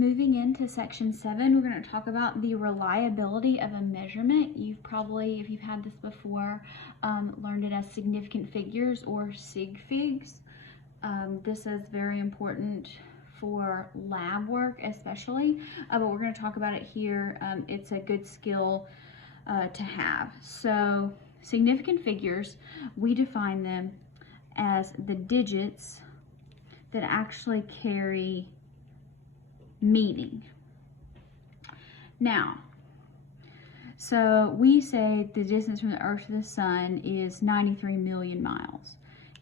Moving into section 7, we're going to talk about the reliability of a measurement. You've probably, if you've had this before, learned it as significant figures or sig figs. This is very important for lab work especially, but we're going to talk about it here. It's a good skill to have. So significant figures, we define them as the digits that actually carry meaning. Now, so we say the distance from the Earth to the Sun is 93 million miles.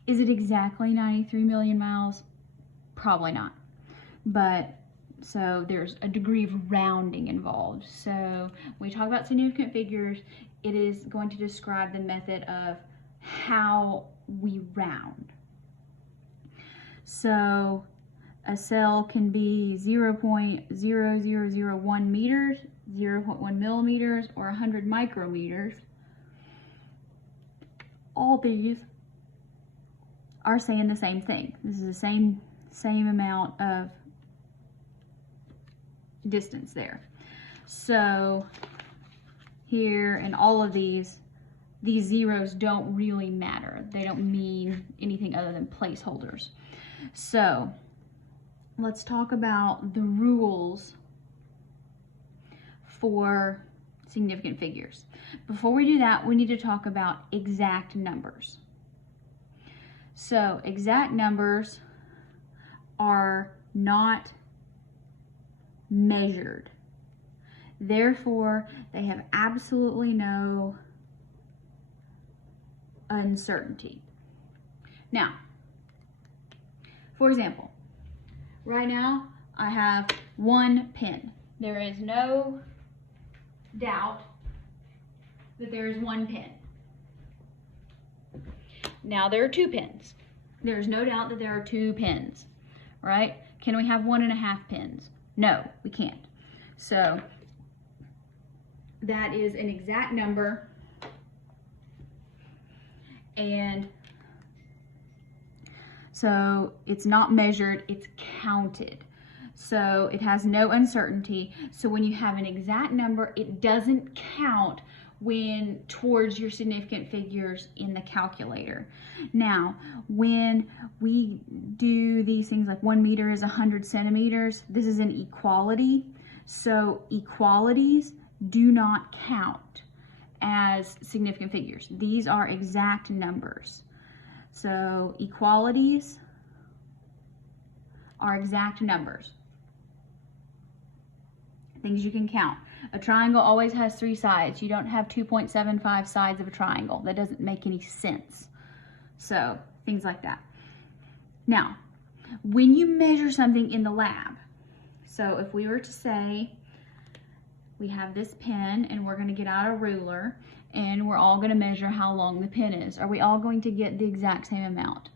Is it exactly 93 million miles? Probably not. But so there's a degree of rounding involved. So when we talk about significant figures, it is going to describe the method of how we round. So a cell can be 0.0001 meters, 0.1 millimeters, or 100 micrometers. All these are saying the same thing. This is the same amount of distance there. So here in all of these zeros don't really matter. They don't mean anything other than placeholders. So let's talk about the rules for significant figures. Before we do that, we need to talk about exact numbers. So exact numbers are not measured. Therefore, they have absolutely no uncertainty. Now, for example, right now I have one pin. There is no doubt that there is one pin. Now there are two pins. There is no doubt that there are two pins, right? Can we have 1.5 pins? No, we can't. So that is an exact number, and so it's not measured, it's counted. So it has no uncertainty. So when you have an exact number, it doesn't count when towards your significant figures in the calculator. Now, when we do these things like 1 meter is 100 centimeters, this is an equality. So equalities do not count as significant figures. These are exact numbers. So equalities are exact numbers. Things you can count. A triangle always has 3 sides. You don't have 2.75 sides of a triangle. That doesn't make any sense. So things like that. Now, when you measure something in the lab, so if we were to say we have this pen and we're going to get out a ruler and we're all going to measure how long the pen is, are we all going to get the exact same amount?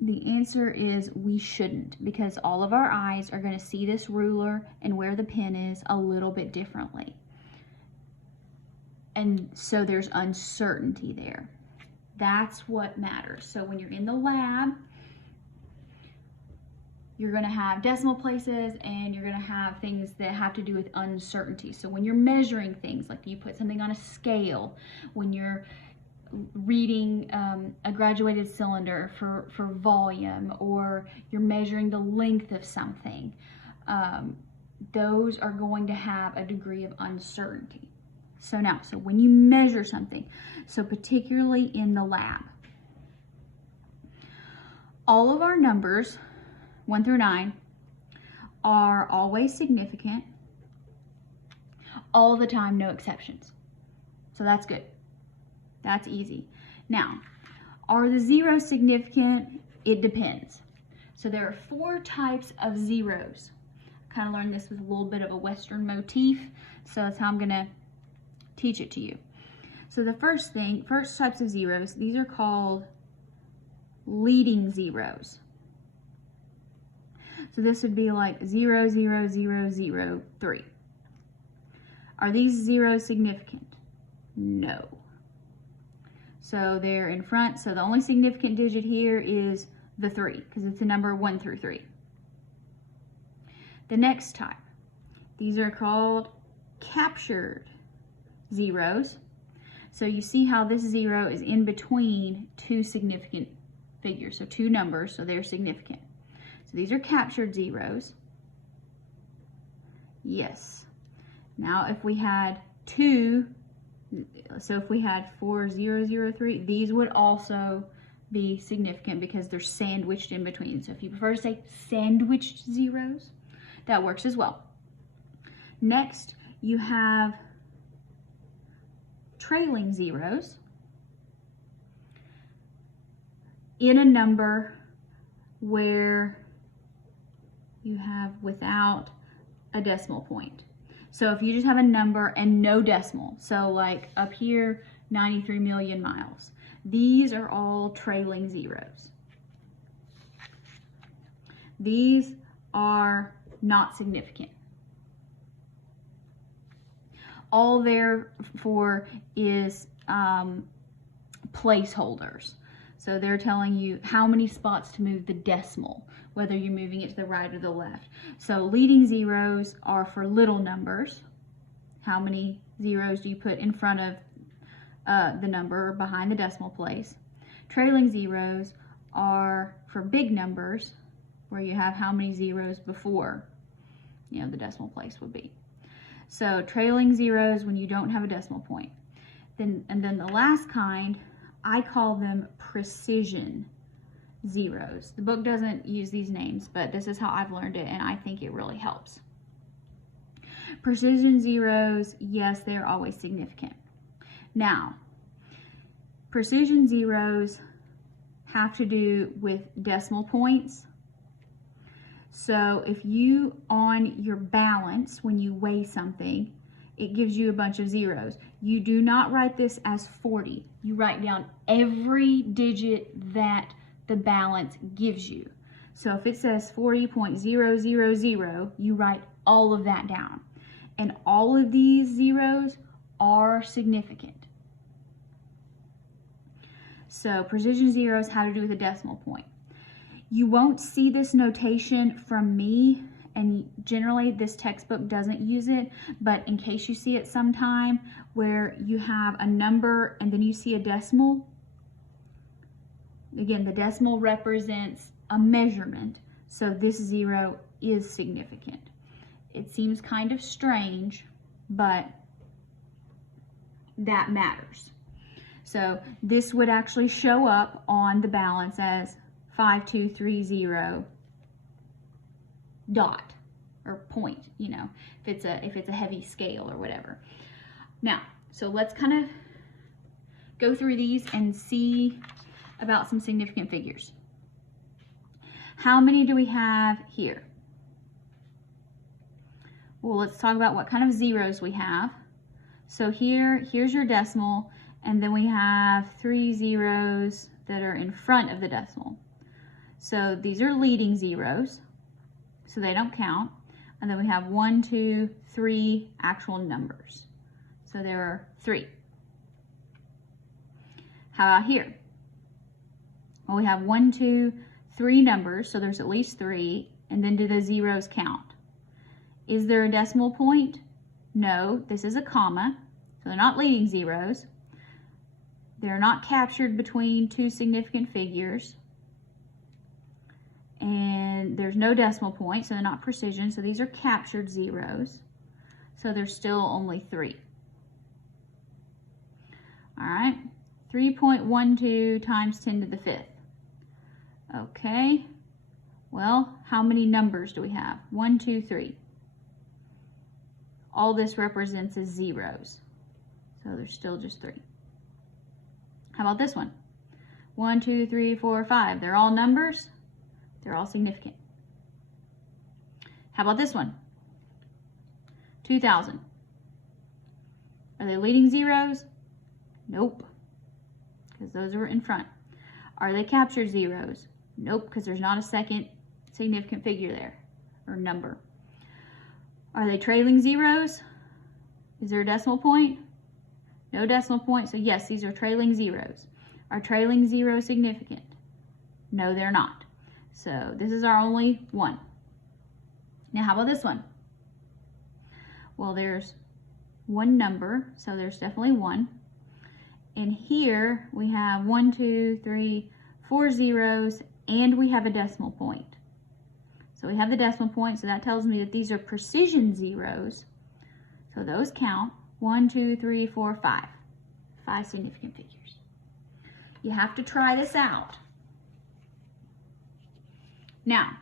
The answer is we shouldn't, because all of our eyes are going to see this ruler and where the pen is a little bit differently. And so there's uncertainty there. That's what matters. So when you're in the lab, you're going to have decimal places and you're going to have things that have to do with uncertainty. So when you're measuring things, like you put something on a scale, when you're reading a graduated cylinder for volume, or you're measuring the length of something, those are going to have a degree of uncertainty. So now, so when you measure something, so particularly in the lab, all of our numbers 1 through 9 are always significant, all the time, no exceptions. So that's good. That's easy. Now, are the zeros significant? It depends. So there are 4 types of zeros. I kind of learned this with a little bit of a Western motif, so that's how I'm going to teach it to you. So the first types of zeros, these are called leading zeros. So this would be like 0, 0, 0, 0, 3. Are these zeros significant? No. So they're in front, so the only significant digit here is the 3, because it's a number 1 through 3. The next type, these are called captured zeros. So you see how this 0 is in between two significant figures, so two numbers, so they're significant. So these are captured zeros. Yes. Now if we had two, so if we had 4003, these would also be significant because they're sandwiched in between. So if you prefer to say sandwiched zeros, that works as well. Next, you have trailing zeros in a number where you have without a decimal point. So if you just have a number and no decimal, so like up here, 93 million miles, these are all trailing zeros. These are not significant. All therefore is placeholders. So they're telling you how many spots to move the decimal, whether you're moving it to the right or the left. So leading zeros are for little numbers. How many zeros do you put in front of the number or behind the decimal place? Trailing zeros are for big numbers, where you have how many zeros before, you know, the decimal place would be. So trailing zeros when you don't have a decimal point. And then the last kind, I call them precision zeros. The book doesn't use these names, but this is how I've learned it, and I think it really helps. Precision zeros, yes, they're always significant. Now, precision zeros have to do with decimal points. So if you, on your balance, when you weigh something, it gives you a bunch of zeros. You do not write this as 40. You write down every digit that the balance gives you. So if it says 40.000, you write all of that down. And all of these zeros are significant. So precision zeros have to do with a decimal point. You won't see this notation from me, and generally this textbook doesn't use it, but in case you see it sometime where you have a number and then you see a decimal, again, the decimal represents a measurement, so this 0 is significant. It seems kind of strange, but that matters. So this would actually show up on the balance as 5230 dot or point, you know, if it's a heavy scale or whatever. Now, so let's kind of go through these and see about some significant figures. How many do we have here? Well, let's talk about what kind of zeros we have. So here's your decimal, and then we have 3 zeros that are in front of the decimal. So these are leading zeros, so they don't count. And then we have 1, 2, 3 actual numbers. So there are 3. How about here? Well, we have 1, 2, 3 numbers, so there's at least 3. And then do the zeros count? Is there a decimal point? No, this is a comma, so they're not leading zeros. They're not captured between two significant figures. And there's no decimal point, so they're not precision, so these are captured zeros. So there's still only 3. All right, 3.12 times 10 to the 5th. Okay, well, how many numbers do we have? 1, 2, 3. All this represents as zeros, so there's still just 3. How about this one? 1, 2, 3, 4, 5. They're all numbers. They're all significant. How about this one? 2,000. Are they leading zeros? Nope, because those are in front. Are they captured zeros? Nope, because there's not a second significant figure there, or number. Are they trailing zeros? Is there a decimal point? No decimal point, so yes, these are trailing zeros. Are trailing zeros significant? No, they're not. So this is our only one. Now, how about this one? Well, there's one number, so there's definitely 1. And here we have 1, 2, 3, 4 zeros, and we have a decimal point. So we have the decimal point, so that tells me that these are precision zeros. So those count. 1, 2, 3, 4, 5. 5 significant figures. You have to try this out. Now,